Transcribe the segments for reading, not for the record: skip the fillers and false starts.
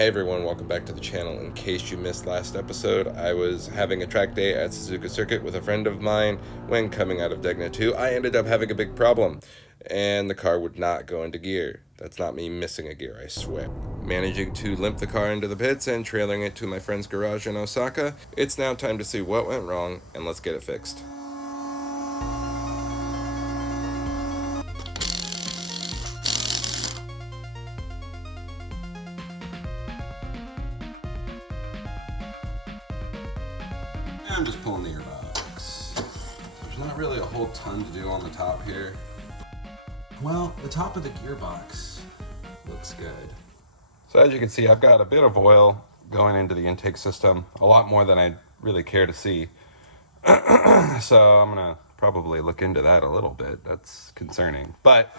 Hey everyone, welcome back to the channel. In case you missed last episode, I was having a track day at Suzuka Circuit with a friend of mine. When coming out of Degna 2, I ended up having a big problem, and the car would not go into gear. That's not me missing a gear, I swear. Managing to limp the car into the pits and trailing it to my friend's garage in Osaka, it's now time to see what went wrong, and let's get it fixed. I'm just pulling the gearbox. There's not really a whole ton to do on the top here. Well, the top of the gearbox looks good. So as you can see, I've got a bit of oil going into the intake system, a lot more than I'd really care to see. So I'm gonna probably look into that a little bit. That's concerning. But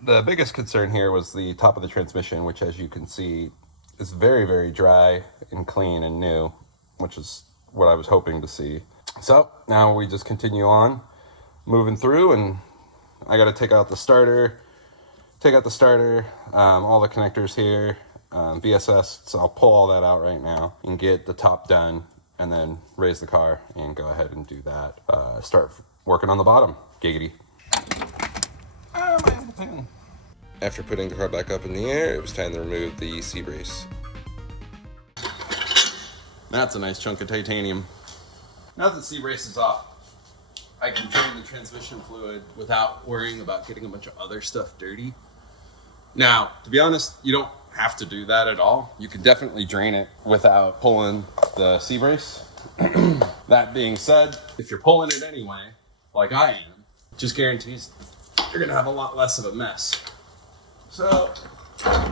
the biggest concern here was the top of the transmission, which as you can see is very, very dry and clean and new, which is what I was hoping to see. So now we just continue on moving through, and I got to take out the starter, all the connectors here, VSS. So I'll pull all that out right now and get the top done, and then raise the car and go ahead and do that. Start working on the bottom. Giggity. After putting the car back up in the air, it was time to remove the C-brace. That's a nice chunk of titanium. Now that the C-brace is off, I can drain the transmission fluid without worrying about getting a bunch of other stuff dirty. Now, to be honest, you don't have to do that at all. You can definitely drain it without pulling the C-brace. That being said, if you're pulling it anyway, like I am, just guarantees you're gonna have a lot less of a mess. So,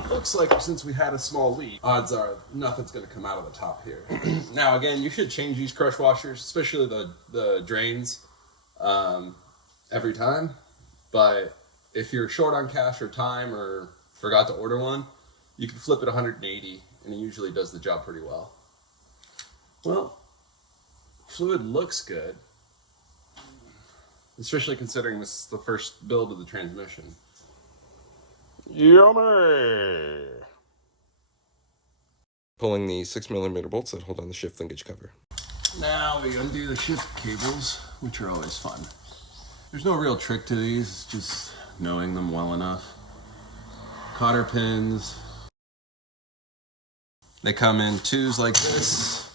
looks like since we had a small leak, odds are nothing's going to come out of the top here. Now again, you should change these crush washers, especially the drains, every time. But if you're short on cash or time or forgot to order one, you can flip it 180 and it usually does the job pretty well. Well, fluid looks good, especially considering this is the first build of the transmission. Yummy! Pulling the 6mm bolts that hold on the shift linkage cover. Now we undo the shift cables, which are always fun. There's no real trick to these, it's just knowing them well enough. Cotter pins. They come in twos like this.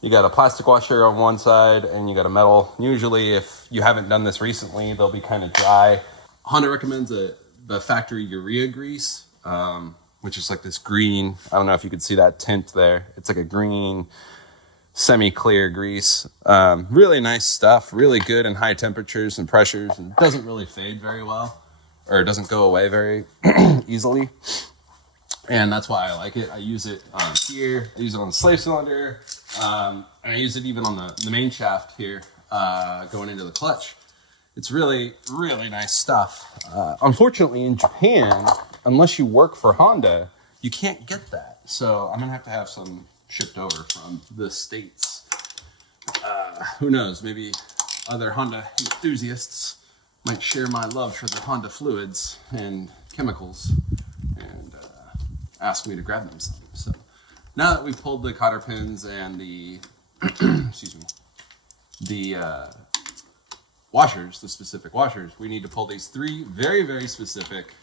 You got a plastic washer on one side and you got a metal. Usually if you haven't done this recently, they'll be kind of dry. Honda recommends the factory urea grease, which is like this green, I don't know if you can see that tint there. It's like a green, semi-clear grease. Really nice stuff, really good in high temperatures and pressures, and doesn't really fade very well, or it doesn't go away very easily. And that's why I like it. I use it here, I use it on the slave cylinder, and I use it even on the main shaft here, going into the clutch. It's really, really nice stuff. Unfortunately, in Japan, unless you work for Honda, you can't get that. So I'm gonna have to have some shipped over from the States. Who knows, maybe other Honda enthusiasts might share my love for the Honda fluids and chemicals and ask me to grab them some. So now that we've pulled the cotter pins and the, excuse me, the washers, the specific washers, we need to pull these three very, very specific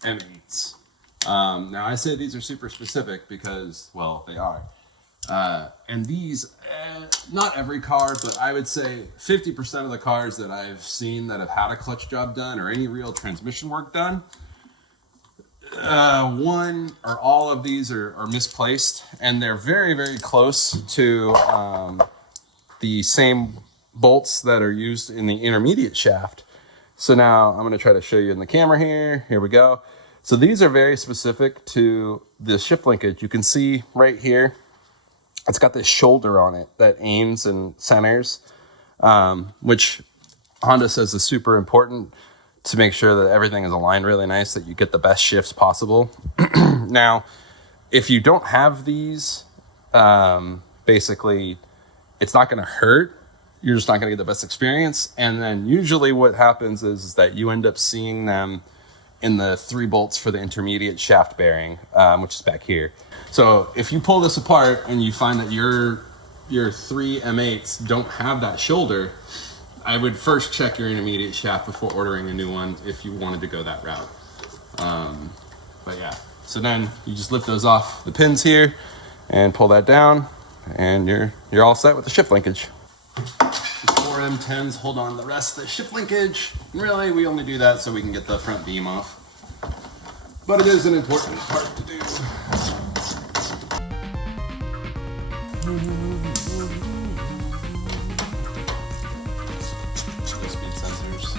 M8s. Now I say these are super specific because, well, they are. And these, not every car, but I would say 50% of the cars that I've seen that have had a clutch job done or any real transmission work done, one or all of these are misplaced, and they're very, very close to the same bolts that are used in the intermediate shaft. So now I'm going to try to show you in the camera here. Here we go. So these are very specific to the shift linkage. You can see right here, it's got this shoulder on it that aims and centers, which Honda says is super important to make sure that everything is aligned really nice, that you get the best shifts possible. Now, if you don't have these, basically it's not going to hurt. You're just not going to get the best experience. And then usually what happens is that you end up seeing them in the 3 bolts for the intermediate shaft bearing, which is back here. So if you pull this apart and you find that your 3 M8s don't have that shoulder, I would first check your intermediate shaft before ordering a new one if you wanted to go that route. But yeah, so then you just lift those off the pins here and pull that down, and you're all set with the shift linkage. These 4 M10s hold on the rest of the shift linkage. Really, we only do that so we can get the front beam off, but it is an important part to do. Speed sensors.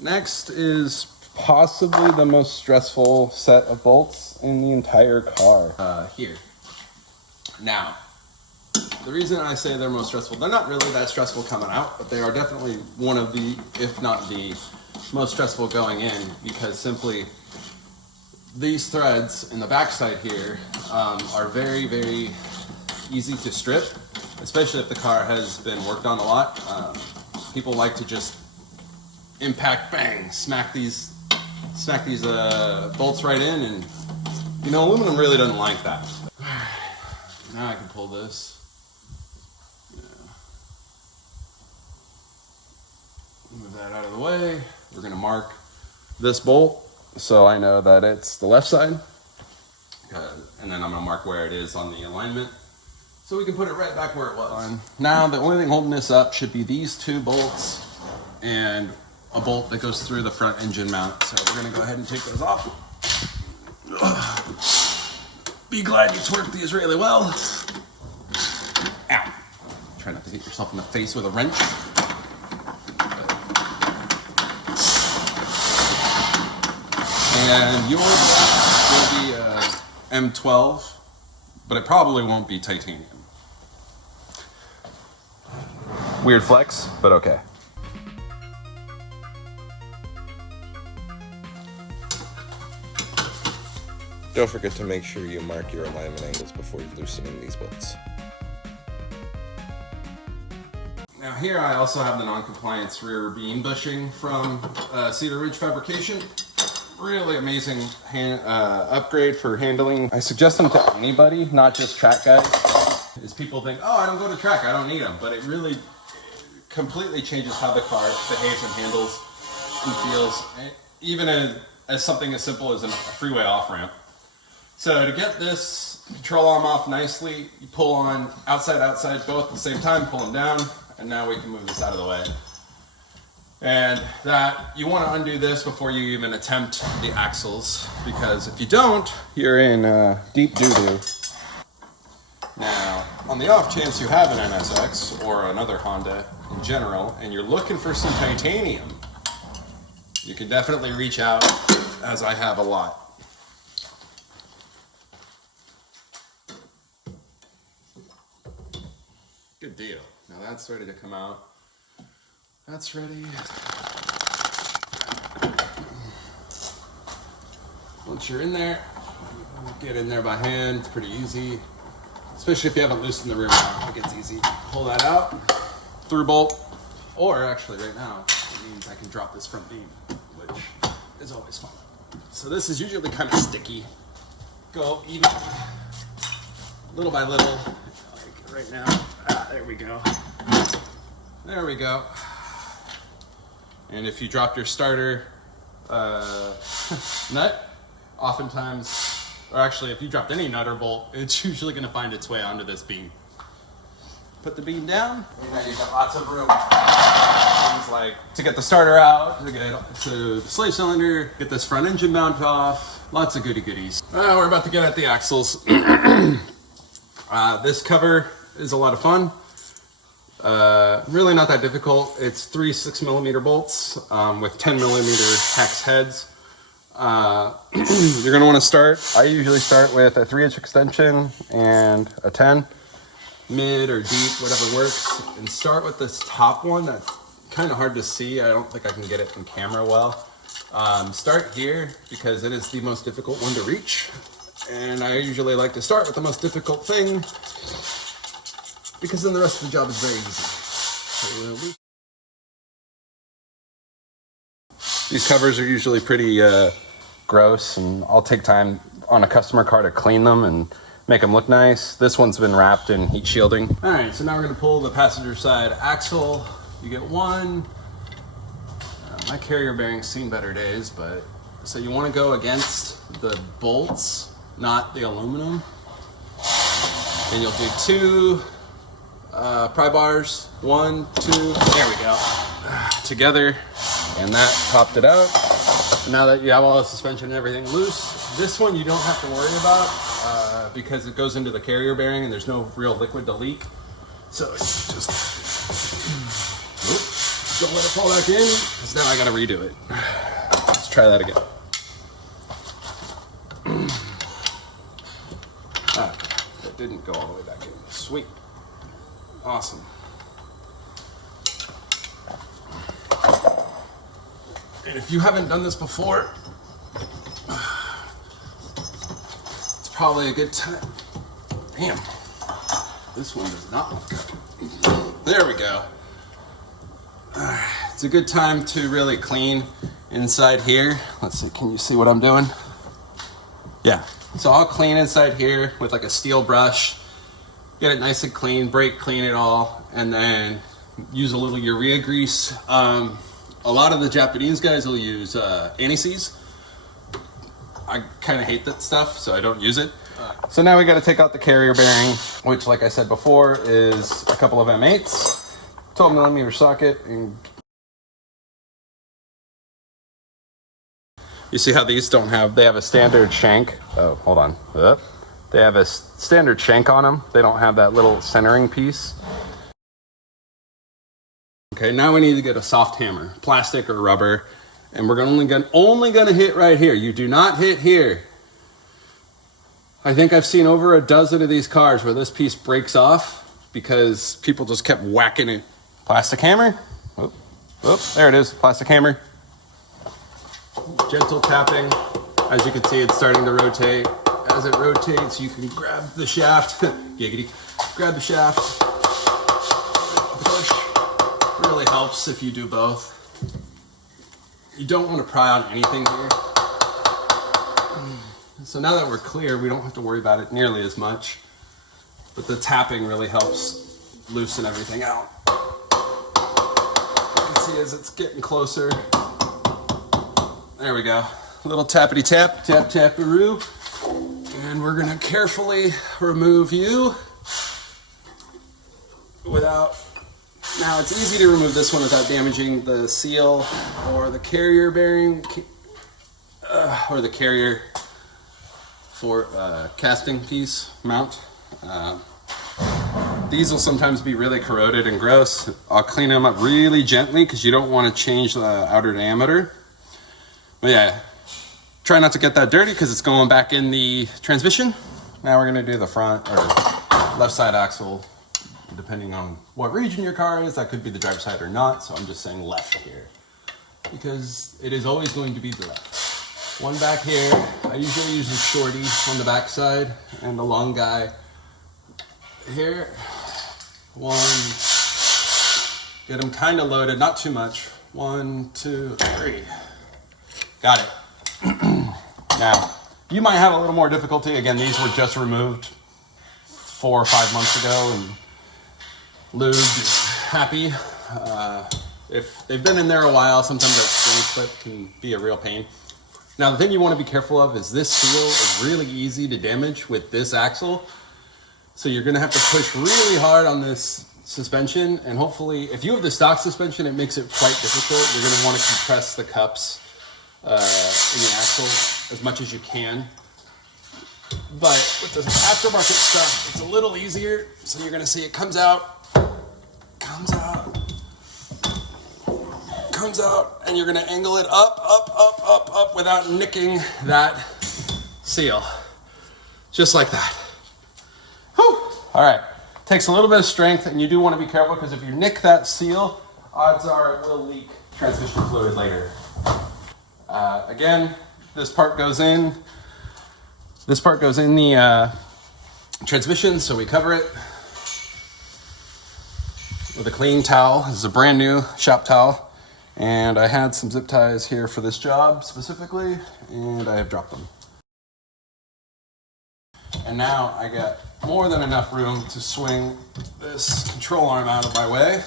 Next is possibly the most stressful set of bolts in the entire car. Here. Now, the reason I say they're most stressful, they're not really that stressful coming out, but they are definitely one of the, if not the most stressful going in, because simply these threads in the backside here are very, very easy to strip, especially if the car has been worked on a lot. People like to just impact, bang, smack these bolts right in, and you know, aluminum really doesn't like that. Now I can pull this. Yeah. Move that out of the way. We're gonna mark this bolt so I know that it's the left side, and then I'm gonna mark where it is on the alignment, so we can put it right back where it was. Now the only thing holding this up should be these 2 bolts and a bolt that goes through the front engine mount. So we're gonna go ahead and take those off. Be glad you twerked these really well. Ow. Try not to hit yourself in the face with a wrench. And yours will be M12, but it probably won't be titanium. Weird flex, but okay. Don't forget to make sure you mark your alignment angles before loosening these bolts. Now here I also have the non-compliance rear beam bushing from Cedar Ridge Fabrication. Really amazing upgrade for handling. I suggest them to anybody, not just track guys. Is people think, oh, I don't go to track, I don't need them. But it really completely changes how the car behaves and handles and feels, even as something as simple as a freeway off-ramp. So to get this control arm off nicely, you pull on outside, both at the same time, pull them down, and now we can move this out of the way. And that, you want to undo this before you even attempt the axles, because if you don't, you're in deep doo-doo. Now, on the off chance you have an NSX or another Honda in general, and you're looking for some titanium, you can definitely reach out, as I have a lot. Good deal. Now that's ready to come out. That's ready. Once you're in there, get in there by hand. It's pretty easy, especially if you haven't loosened the rear mount. It gets easy. Pull that out, through bolt, or actually right now, it means I can drop this front beam, which is always fun. So this is usually kind of sticky. Go even, little by little, like right now. There we go. There we go. And if you drop your starter nut, oftentimes, or actually if you dropped any nut or bolt, it's usually going to find its way onto this beam. Put the beam down, and now you've got lots of room. Things like to get the starter out, to get to the slave cylinder, get this front engine mount off, lots of goodies. We're about to get at the axles. This cover is a lot of fun. Really not that difficult. It's 3 6mm bolts with 10mm hex heads. You're going to want to start. I usually start with a 3-inch extension and a 10, mid or deep, whatever works. And start with this top one that's kind of hard to see. I don't think I can get it in camera well. Start here because it is the most difficult one to reach. And I usually like to start with the most difficult thing, because then the rest of the job is very easy. These covers are usually pretty gross, and I'll take time on a customer car to clean them and make them look nice. This one's been wrapped in heat shielding. All right, so now we're gonna pull the passenger side axle. You get one. My carrier bearing's seen better days, but so you want to go against the bolts, not the aluminum. And you'll do 2 pry bars, 1, 2, there we go, together, and that popped it out. Now that you have all the suspension and everything loose, this one you don't have to worry about because it goes into the carrier bearing and there's no real liquid to leak. So it's just, don't let it fall back in, because now I gotta redo it. Let's try that again. That didn't go all the way back in. Sweet. Awesome. And if you haven't done this before, it's probably a good time. Damn. This one does not look good. There we go. It's a good time to really clean inside here. Let's see, can you see what I'm doing? Yeah. So I'll clean inside here with like a steel brush, get it nice and clean, brake clean it all, and then use a little urea grease. A lot of the Japanese guys will use anti-seize. I kind of hate that stuff, so I don't use it. So now we got to take out the carrier bearing, which, like I said before, is a couple of M8s, 12mm socket, and you see how these don't have, they have a standard shank. Oh, hold on. They have a standard shank on them. They don't have that little centering piece. Okay, now we need to get a soft hammer, plastic or rubber, and we're only gonna hit right here. You do not hit here. I think I've seen over a dozen of these cars where this piece breaks off because people just kept whacking it. Plastic hammer. Oop, there it is, plastic hammer. Gentle tapping. As you can see, it's starting to rotate. As it rotates, you can grab the shaft. Giggity. Grab the shaft. Push. Really helps if you do both. You don't want to pry on anything here. So now that we're clear, we don't have to worry about it nearly as much. But the tapping really helps loosen everything out. You can see as it's getting closer. There we go. A little tappity tap, tap taparoo. And we're gonna carefully remove you without, now it's easy to remove this one without damaging the seal or the carrier bearing or the carrier for casting piece mount. These will sometimes be really corroded and gross. I'll clean them up really gently because you don't want to change the outer diameter. But yeah, try not to get that dirty because it's going back in the transmission. Now we're gonna do the front or left side axle, depending on what region your car is. That could be the driver's side or not, so I'm just saying left here because it is always going to be the left. One back here. I usually use a shorty on the back side and a long guy here. One, get them kind of loaded, not too much. 1, 2, 3. Got it. Now, you might have a little more difficulty. Again, these were just removed 4 or 5 months ago and lubed, happy. If they've been in there a while, sometimes that spring clip can be a real pain. Now, the thing you want to be careful of is this seal is really easy to damage with this axle. So you're going to have to push really hard on this suspension. And hopefully, if you have the stock suspension, it makes it quite difficult. You're going to want to compress the cups in the axle as much as you can. But with the aftermarket stuff, it's a little easier. So you're going to see it comes out, and you're going to angle it up without nicking that seal. Just like that. Whew. All right. Takes a little bit of strength, and you do want to be careful because if you nick that seal, odds are it will leak transmission fluid later. Again, this part goes in. This part goes in the transmission, so we cover it with a clean towel. This is a brand new shop towel. And I had some zip ties here for this job specifically, and I have dropped them. And now I got more than enough room to swing this control arm out of my way.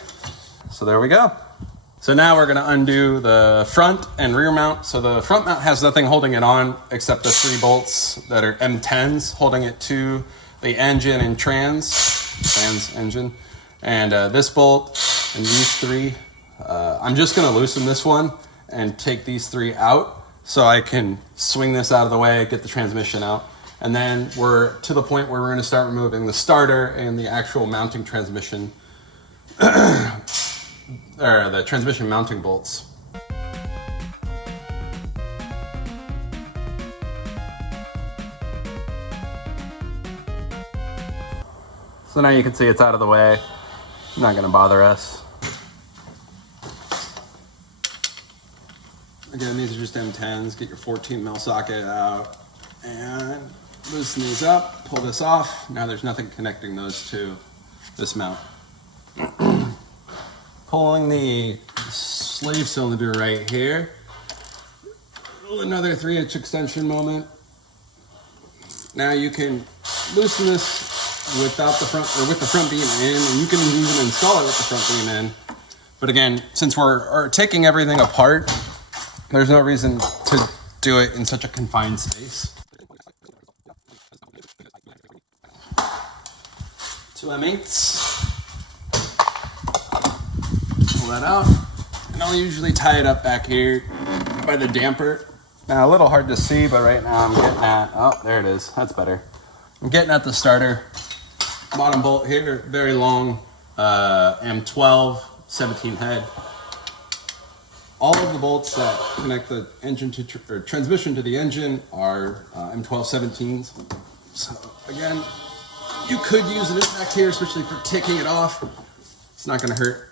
So there we go. So now we're gonna undo the front and rear mount. So the front mount has nothing holding it on except the 3 bolts that are M10s holding it to the engine and trans engine. And this bolt and these 3, I'm just gonna loosen this one and take these 3 out so I can swing this out of the way, get the transmission out. And then we're to the point where we're gonna start removing the starter and the actual mounting transmission, or the transmission mounting bolts. So now you can see it's out of the way. Not gonna bother us. Again, these are just M10s. Get your 14 mil socket out and loosen these up, pull this off. Now there's nothing connecting those to this mount. Pulling the slave cylinder right here. Another 3-inch extension moment. Now you can loosen this without the front, or with the front being in, and you can even install it with the front being in. But again, since we're taking everything apart, there's no reason to do it in such a confined space. 2 M8s. Pull that out. And I'll usually tie it up back here by the damper. Now a little hard to see, but right now I'm getting at, oh, there it is. That's better. I'm getting at the starter. Bottom bolt here, very long, M12, 17 head. All of the bolts that connect the engine to or transmission to the engine are M12 17s. So again, you could use it back here, especially for taking it off. It's not going to hurt.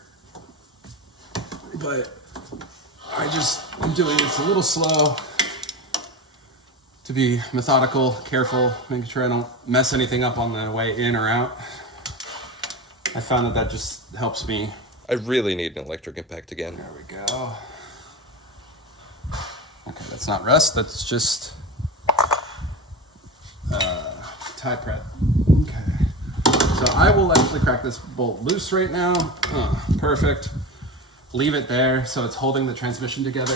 But I'm doing this a little slow to be methodical, careful, making sure I don't mess anything up on the way in or out. I found that just helps me. I really need an electric impact again. There we go. Okay, that's not rust, that's just tie prep. Okay. So I will actually crack this bolt loose right now. Perfect. Leave it there so it's holding the transmission together.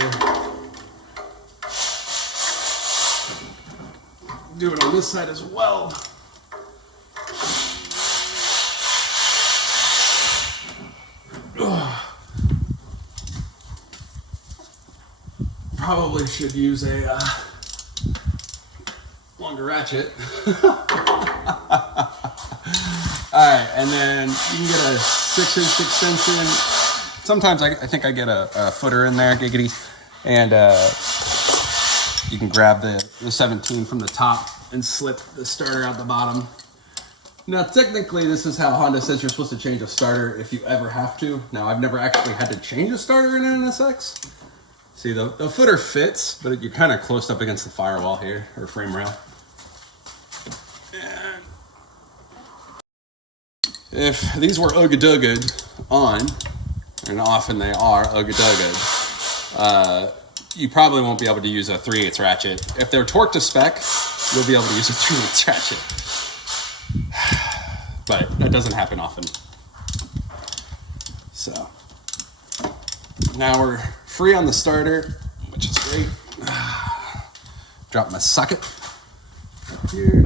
Do it on this side as well. Probably should use a longer ratchet. Alright, and then you can get a 6-inch extension. Sometimes I think I get a footer in there, giggity, and you can grab the 17 from the top and slip the starter out the bottom. Now, technically, this is how Honda says you're supposed to change a starter if you ever have to. Now, I've never actually had to change a starter in an NSX. See, the footer fits, but you're kind of close up against the firewall here, or frame rail. And if these were ugga-dugged on, and often they are ugga-dugged, you probably won't be able to use a 3/8 ratchet. If they're torqued to spec, you'll be able to use a 3/8 ratchet. But that doesn't happen often. So now we're free on the starter, which is great. Drop my socket up here.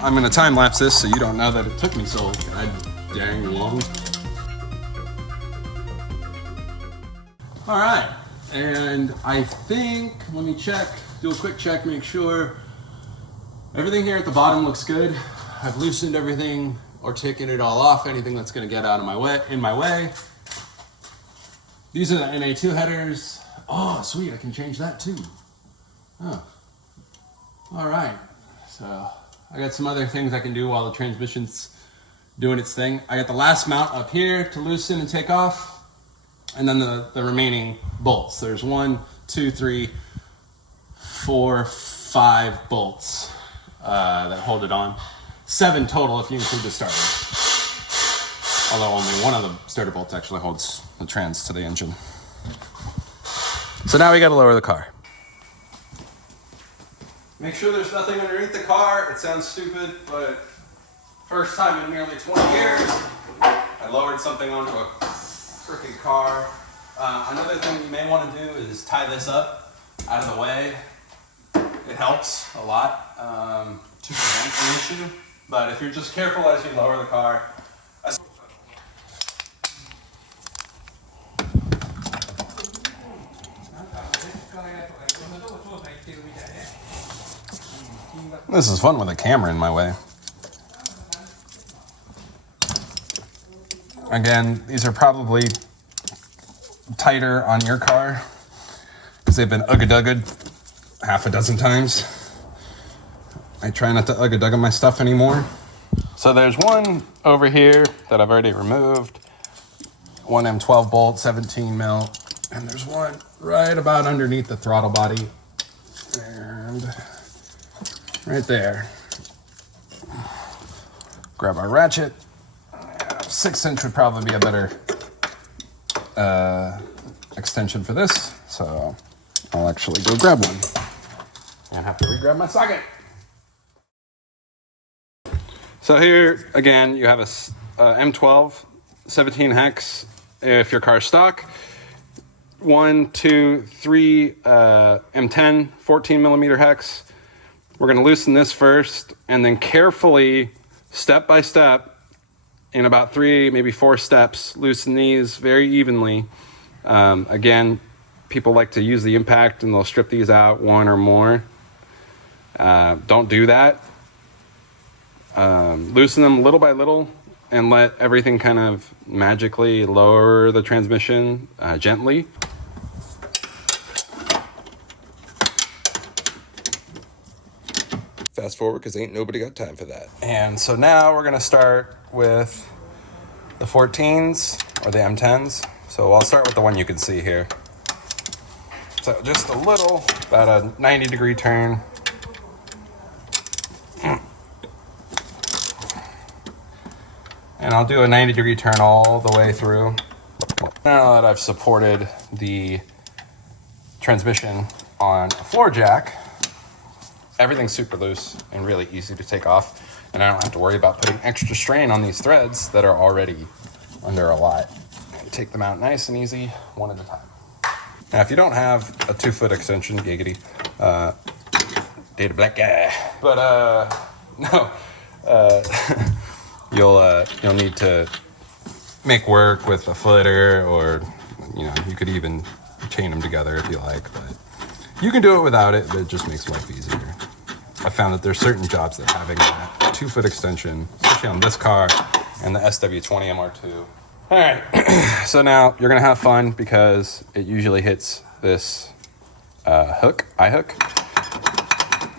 I'm gonna time lapse this so you don't know that it took me so dang long. All right, and I think, let me check, do a quick check, make sure everything here at the bottom looks good. I've loosened everything or taken it all off, anything that's gonna get out of my way, in my way. These are the NA2 headers. Oh, sweet, I can change that too. Oh, all right, so I got some other things I can do while the transmission's doing its thing. I got the last mount up here to loosen and take off, and then the remaining bolts. There's 1, 2, 3, 4, 5 bolts that hold it on. 7 total if you include the starter. Although only one of the starter bolts actually holds the trans to the engine. So now we got to lower the car. Make sure there's nothing underneath the car. It sounds stupid, but first time in nearly 20 years, I lowered something onto a freaking car. Another thing you may want to do is tie this up out of the way. It helps a lot to prevent an issue. But if you're just careful as you lower the car, this is fun with a camera in my way. Again, these are probably tighter on your car because they've been ugga-dugged half a dozen times. I try not to ugga-dugga my stuff anymore. So there's one over here that I've already removed. One M12 bolt, 17 mil. And there's one right about underneath the throttle body. And right there. Grab our ratchet. 6-inch would probably be a better extension for this. So I'll actually go grab one. And have to re-grab my socket. So here, again, you have a M12, 17 hex if your car's stock. 1, 2, 3 M10, 14 millimeter hex. We're going to loosen this first and then carefully, step by step, in about 3, maybe 4 steps, loosen these very evenly. Again, people like to use the impact and they'll strip these out 1 or more. Don't do that. Loosen them little by little and let everything kind of magically lower the transmission gently. Fast forward because ain't nobody got time for that. And so now we're going to start with the 14s or the M10s. So I'll start with the one you can see here. So just a little, about a 90-degree turn. And I'll do a 90-degree turn all the way through. Now that I've supported the transmission on a floor jack, everything's super loose and really easy to take off. And I don't have to worry about putting extra strain on these threads that are already under a lot. And take them out nice and easy, one at a time. Now, if you don't have a 2-foot extension, giggity, data black guy. But no, you'll need to make work with a footer, or you could even chain them together if you like. But you can do it without it, but it just makes life easier. I found that there's certain jobs that having that 2-foot extension, especially on this car and the SW20 MR2. All right, so now you're gonna have fun because it usually hits this eye hook.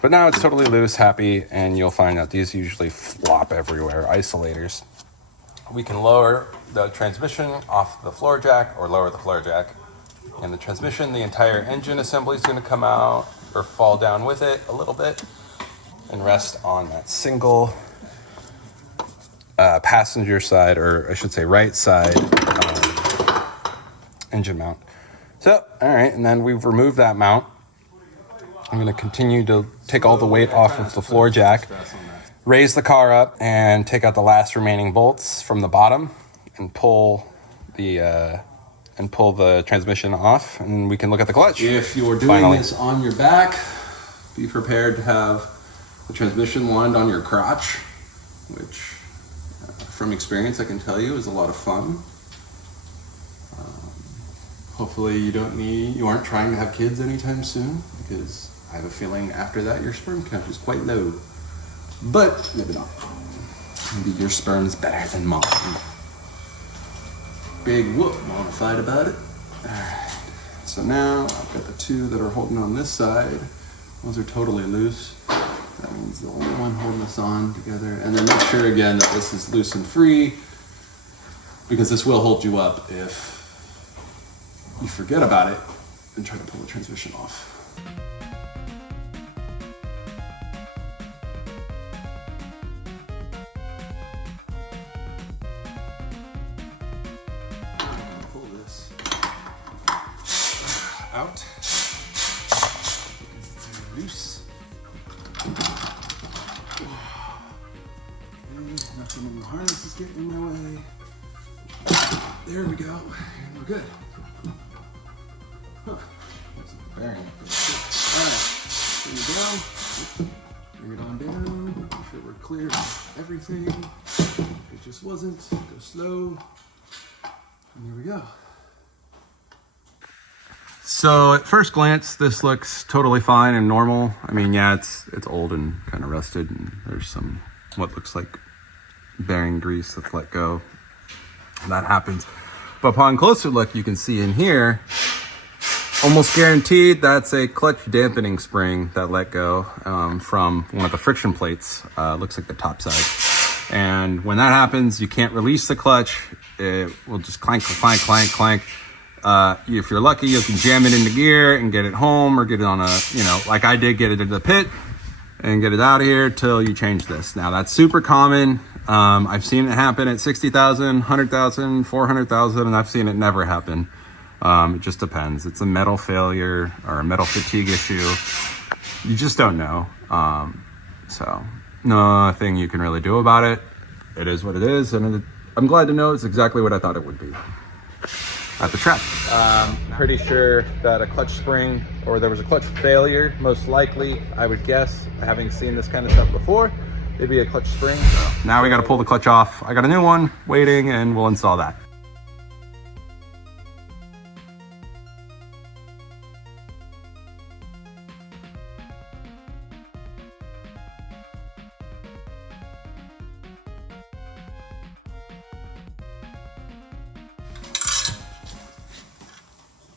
But now it's totally loose, happy, and you'll find that these usually flop everywhere, isolators. We can lower the transmission off the floor jack or lower the floor jack. And the transmission, the entire engine assembly is gonna come out or fall down with it a little bit and rest on that single passenger side, or I should say right side engine mount. So, all right, and then we've removed that mount. I'm going to continue to take all the weight off of the floor jack, raise the car up, and take out the last remaining bolts from the bottom and pull the transmission off, and we can look at the clutch. If you're doing this on your back, be prepared to have the transmission wind on your crotch, which from experience I can tell you is a lot of fun. Hopefully you aren't trying to have kids anytime soon, because I have a feeling after that your sperm count is quite low. But maybe not. Maybe your sperm's better than mine. Big whoop, wanna fight about it? Alright, so now I've got the 2 that are holding on this side. Those are totally loose. That means the only one holding us on together. And then make sure again that this is loose and free, because this will hold you up if you forget about it and try to pull the transmission off. loose. Okay, nothing in the harness is getting in my way. There we go, and we're good. Huh. There's a bearing up there. All right, here we go. Bring it on down. Make sure we're clear of everything. It just wasn't. Go slow. And there we go. So at first glance, this looks totally fine and normal. I mean, yeah, it's old and kind of rusted, and there's some what looks like bearing grease that's let go. That happens. But upon closer look, you can see in here, almost guaranteed that's a clutch dampening spring that let go from one of the friction plates. Looks like the top side. And when that happens, you can't release the clutch. It will just clank, clank, clank, clank. If you're lucky, you can jam it into gear and get it home, or get it on a, like I did, get it into the pit and get it out of here till you change this. Now that's super common. I've seen it happen at 60,000, 100,000, 400,000, and I've seen it never happen. It just depends. It's a metal failure or a metal fatigue issue. You just don't know. So nothing you can really do about it. It is what it is, and I'm glad to know it's exactly what I thought it would be at the track. Pretty sure that a clutch spring, or there was a clutch failure, most likely, I would guess, having seen this kind of stuff before, it'd be a clutch spring. So now we got to pull the clutch off. I got a new one waiting, and we'll install that.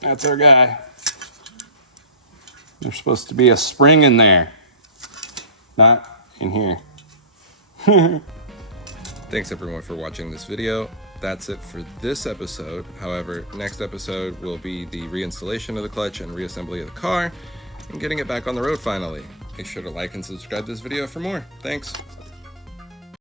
That's our guy. There's supposed to be a spring in there, not in here. Thanks everyone for watching this video. That's it for this episode. However, next episode will be the reinstallation of the clutch and reassembly of the car and getting it back on the road finally. Make sure to like and subscribe to this video for more. Thanks.